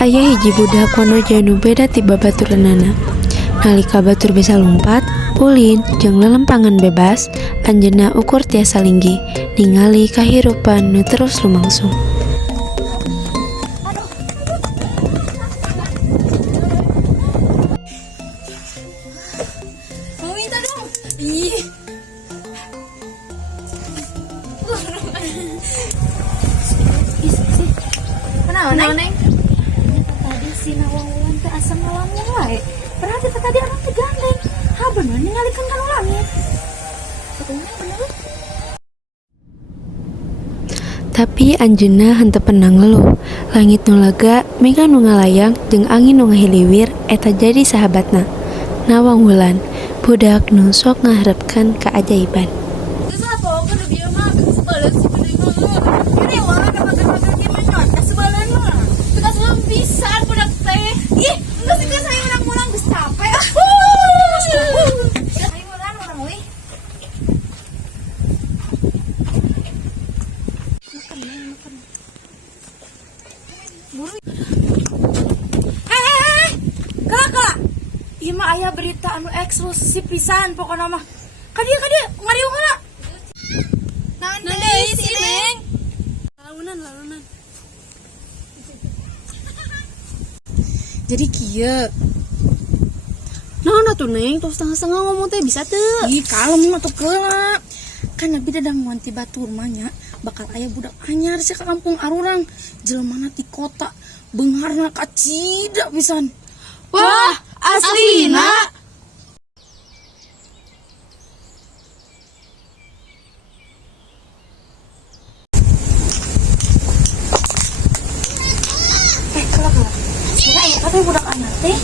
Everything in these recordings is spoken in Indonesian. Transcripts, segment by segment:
Ayah hiji budak wanu janu beda ti babaturanana. Nalika batur bisa lompat, ulin jeung lelempangan bebas, anjeunna ukur tiasa linggih, ningali kahirupan nu terus lumangsung. Mau minta dong. Ih. Kenapa, Neng? Tadi si Nawang teh asa ngalamun wae. Berarti tadi anak teh gandeng. Ha bener ningalikeun kana langit. Betulnya bener. Tapi anjeunna henteu pernah ngeluh. Langit nu lega, mega nu ngalayang, jeung angin nu ngahiliwir eta jadi sahabatna. Nawang Wulan, budak nu sok ngaharepkeun keajaiban. Geus apa kudu dieu mah sebeuleun si gede mah. Ini mah ada makan-makan ieu mah nyot sebeuleun mah. Tugas mah pisan budak teh. Ih, geus geus saya urang mulang geus capek. Ayo mulang urang we. Makan. Buru. Kakak. Ieu mah aya berita anu eksklusif pisan pokona mah. Kadia ngariung heula. Naon deui si Neng? Lalunan. Jadi kieu. Naon atuh Neng? Tos setengah-setengah ngomong teh bisa teu? Ih, kalem atuh keula. Kan nabi dadang wanti batur mah nya bakal aya budak anyar sia ka kampung arurang. Jelemana ti kota, beungarna kacida pisan. Wah, aslina. Kelak. Sira aya teh budak anyar teh.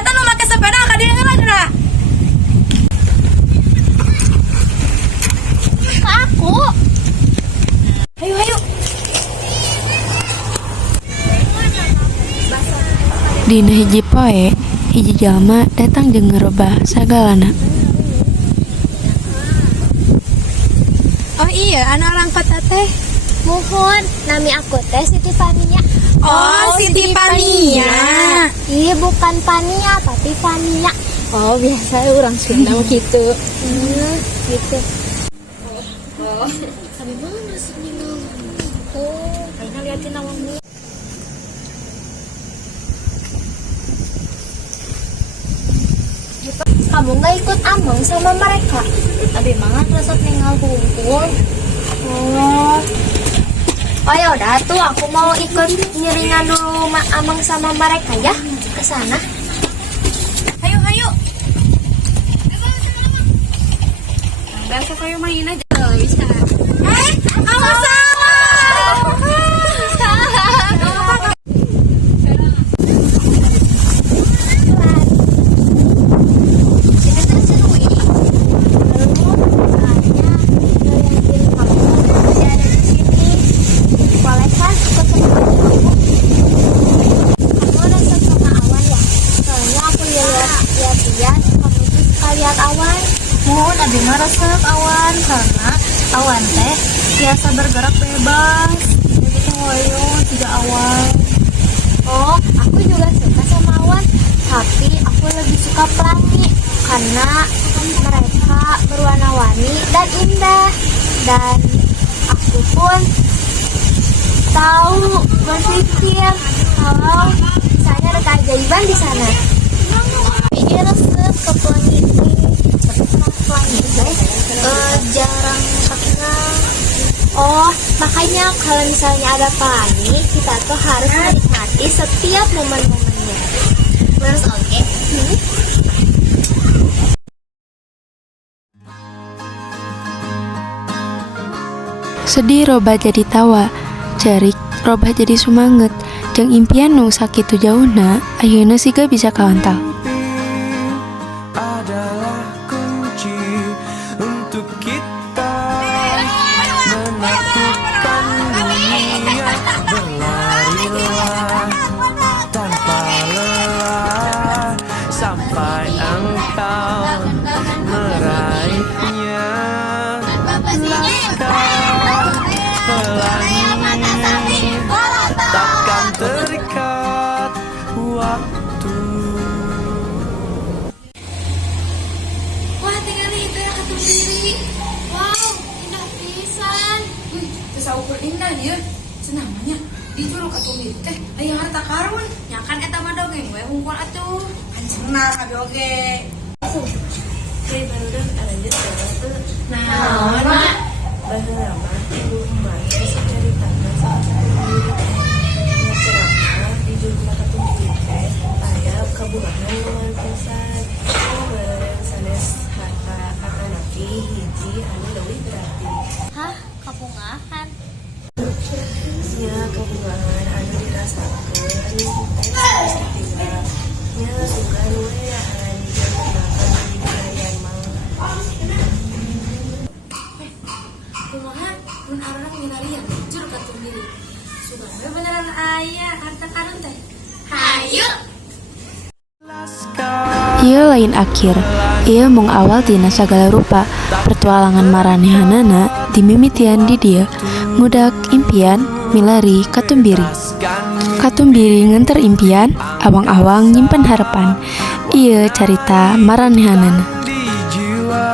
Eta nu make sepeda ka dieu heula geura. Ka aku. Ayo. Dina hiji poe, hiji jalma datang jeung ngerobah sagalana. Oh iya, anak orang kota teh. Mohon, nami aku teh Siti Fania. Oh, Siti Fania. Iya, bukan Fania, tapi Fania. Oh, biasa orang Sunda mah gitu. Gitu. Kami mana sih Nawang? Oh, kayaknya liatin Nawang dulu. Kamu nggak ikut ameng sama mereka? Abi mangan resep ninggal bungkul. Oh ya udah tuh, aku mau ikut nyiringan dulu ameng sama mereka ya ke sana. Ayo. Besok kayo main aja bisa. Awas salah. Mohon abi mah resep awan karena awan teh biasa bergerak bebas. Jadi hoyong tidak awan. Oh, aku juga suka sama awan, tapi aku lebih suka pelangi karena mereka berwarna-warni dan indah. Dan aku pun tahu berpikir kalau misalnya ada keajaiban di sana. Ini resep ke pelangi ini, tapi kenapa pelangi teh jarang terkenal. Oh, makanya kalau misalnya ada pelangi, kita tuh harus menikmati setiap momen-momennya. Terus oke. Sedih robah jadi tawa, cerik robah jadi sumanget, jeung impian nu sakitu jauhna, ayeuna siga bisa kaontal. Adalah kunci untuk kita menaklukkan dunia. Berlarilah tanpa lelah sampai engkau meraihnya. sendiri. Wow, indah pisan. Ukur indah ya. Senamanya di Curug Katumbiri teh aya harta karun. Nya kan eta mah dongeng we hungkul atuh. Kan cenah abi oge. Kayak barudak lanjut ke Naon mak? baheula mah ibu emak geus caritakan salah satu diri teh nya ceramah di Curug Katumbiri teh aya kabuahan luar pisan bareng sanes harta akanaki hiji anu leuwih berarti Hah, kabungahan. nya kabungahan anu dirasakeun teh sakitu nya sugan we an dikenalkan di budaya mah Kumaha mun arurang nginarian Curug Katumbiri. Suganda beneran aya harta karun teh. Hayu. Ieu lain akhir, ieu mung awal tina sagala rupa pertualangan maranehanana dimimitian di dia ngudak impian milari Katumbiri. Katumbiri ngenter impian, awang-awang nyimpen harapan. Ieu carita maranehanana. di jiwa.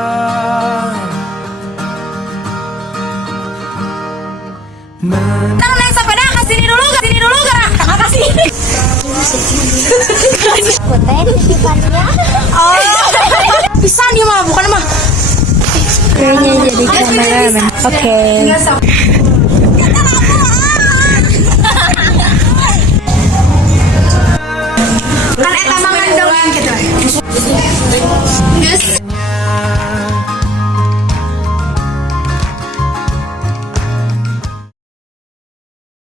Nang naik sepeda kesini dulu gerak. Kasih. Kuteh titipannya. Pisan dia mah bukan mah. Kayaknya jadi kameramen. Oke.